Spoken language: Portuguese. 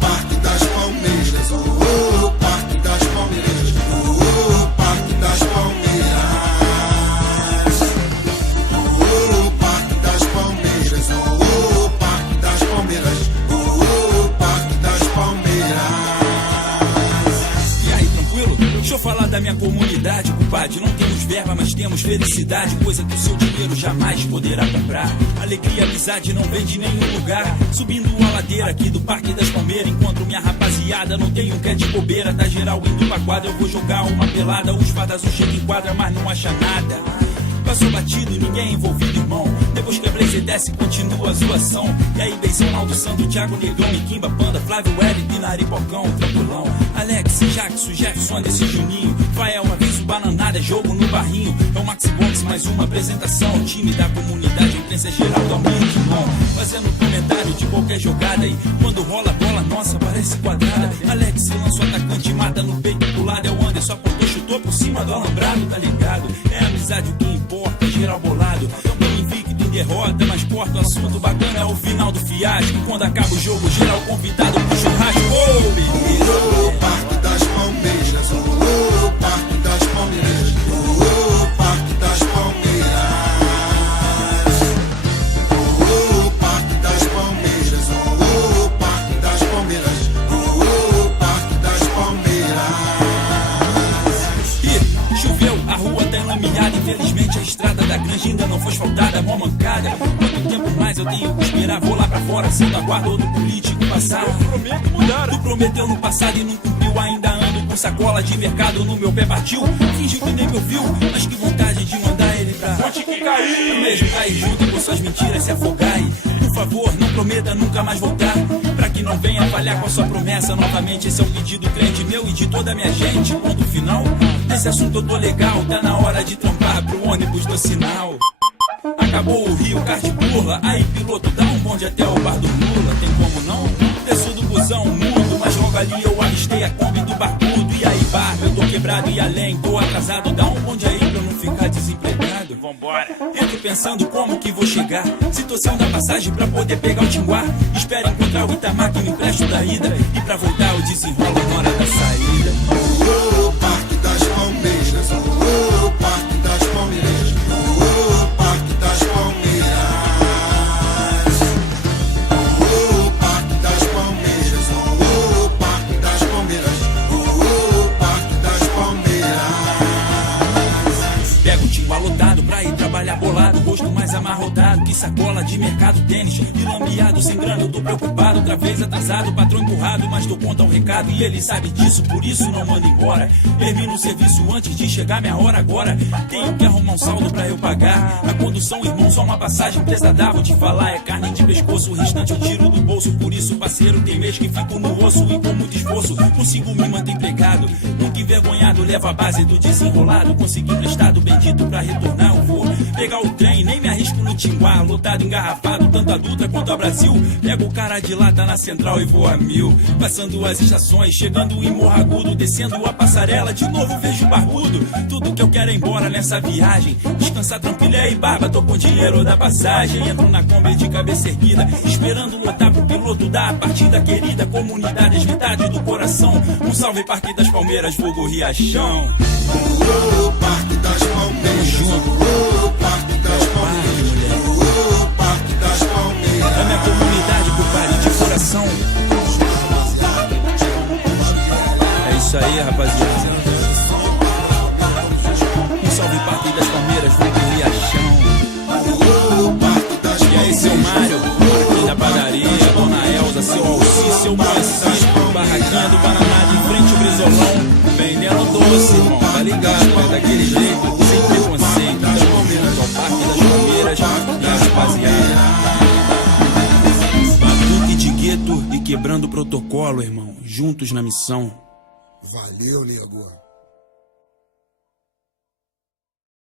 Parque das Palmeiras, Parque das Palmeiras, Parque das Palmeiras, Parque das Palmeiras, Parque das Palmeiras, Parque das Palmeiras. E aí, tranquilo? Deixa eu falar da minha comunidade, compadre. Não temos verba, mas temos felicidade, coisa que o seu dinheiro jamais poderá comprar. Alegria, amizade não vem de nenhum lugar. Subindo a ladeira aqui do Parque das Palmeiras, encontro minha rapaziada, não tenho um que é de bobeira. Tá geral indo pra quadra, eu vou jogar uma pelada. Os fadas chegam em quadra, mas não acha nada. Passou batido, ninguém envolvido, irmão. Depois que a Blaze desce, continua a zoação. E aí, Benção, Naldo, Sandro, Thiago, Negão, Miquimba, Panda, Flávio, Web, Pinari, Bocão, Tranquilão, Alex, Jackson, Jefferson, desse Juninho. Vai é uma vez o bananada, é jogo no barrinho. É o Maxi Box, mais uma apresentação. O time da comunidade, a imprensa geral do ambiente bom. Fazendo comentário de qualquer jogada. E quando rola a bola, nossa, parece quadrada. Alex se lança o atacante, mata no peito do lado. É o Anderson, apontou, chutou por cima do alambrado, tá ligado? É a amizade o que importa, geral bolado. Não invicto em derrota, mas porta o assunto bacana é o final do fiasco. Quando acaba o jogo, geral convidado pro churrasco. Oh, beleza! Parque das Palmeiras, Parque das Palmeiras, Parque das Palmeiras, Parque das Palmeiras, Parque das Palmeiras, Parque das Palmeiras. E choveu, a rua tá enlameada. Infelizmente a estrada da Granja ainda não foi asfaltada, mó mancada. Quanto tempo mais eu tenho que esperar? Vou lá pra fora, sendo a guarda outro político passar. Eu prometo mudar. Tu prometeu no passado e não cumpriu, ainda ando com sacola de mercado no meu pé partiu. Fingiu que nem me ouviu, mas que vontade de mandar ele pra onde que caiu. Mesmo cair junto com suas mentiras se afogar. E, por favor, não prometa nunca mais voltar, pra que não venha falhar com a sua promessa novamente. Esse é um pedido crente meu e de toda a minha gente. Ponto final, nesse assunto eu tô legal. Tá na hora de trampar pro ônibus do sinal. Acabou o Rio, kart burla. Aí piloto, dá um bonde até o bar do Lula. Tem como não? Desço do busão, mudo, mas logo ali eu avistei a Kombi do barbudo. E aí, barba, eu tô quebrado e além, tô atrasado. Dá um bonde aí pra eu não ficar desempregado. Vambora. Entro pensando como que vou chegar. Situação da passagem pra poder pegar o Tinguá. Espero encontrar o Itamar que me empresta da ida. E pra voltar eu desenrolo na hora da saída. Parque das Palmeiras, Parque das Palmeiras, Parque das Palmeiras, Parque das Palmeiras, Parque das Palmeiras, Parque das Palmeiras. Pego o Tinguá lotado pra ir trabalhar bolado. Rosto mais amarrotado que sacola de mercado tênis. E lambeado, sem grana, eu tô preocupado. Outra vez atrasado, patrão empurrado. Mas dou conta ao recado e ele sabe disso, por isso não manda embora. Termino o serviço antes de chegar minha hora agora. Tenho que arrumar um saldo pra eu pagar. A condução, irmão, só uma passagem pesada. Vou te falar, é carne de pescoço. O restante eu tiro do bolso. Por isso, parceiro, tem mês que fico no osso. E com muito esforço, consigo me manter empregado. Nunca envergonhado, levo a base do desenrolado. Consegui emprestado, bendito pra retornar. Eu vou pegar o trem, nem me arrisco no Tinguá. Lotado, engarrafado, tanto a Dutra quanto a Brasil. Pego o cara de lá, tá na central e vou a 1000. Passando as estações, chegando em Morro Agudo. Descendo a passarela, de novo vejo o barbudo. Tudo que eu quero é ir embora nessa viagem. Descansar tranquilo e aí, barba, tô com o dinheiro da passagem. Entro na Kombi de cabeça erguida, esperando lotar pro piloto da partida querida. Comunidade, as metade do coração. Um salve, Parque das Palmeiras, fogo Riachão. Parque das Palmeiras, Parque das Palmeiras, Parque das Palmeiras. É minha comunidade, compadre, de coração. É isso aí, rapaziada. Um salve, Parque das Palmeiras, fogo Riachão. E aí, seu Mário, aqui da padaria, Dona Elza, seu Alci, seu Moisés, barraquinha do Paraná, de frente ao Brizolão, vendendo doce, irmão, tá ligado? É daquele jeito, sem preconceito. Então, ao Parque das Palmeiras, minha rapaziada. Batuque de gueto e quebrando o protocolo, irmão, juntos na missão. Valeu, nego.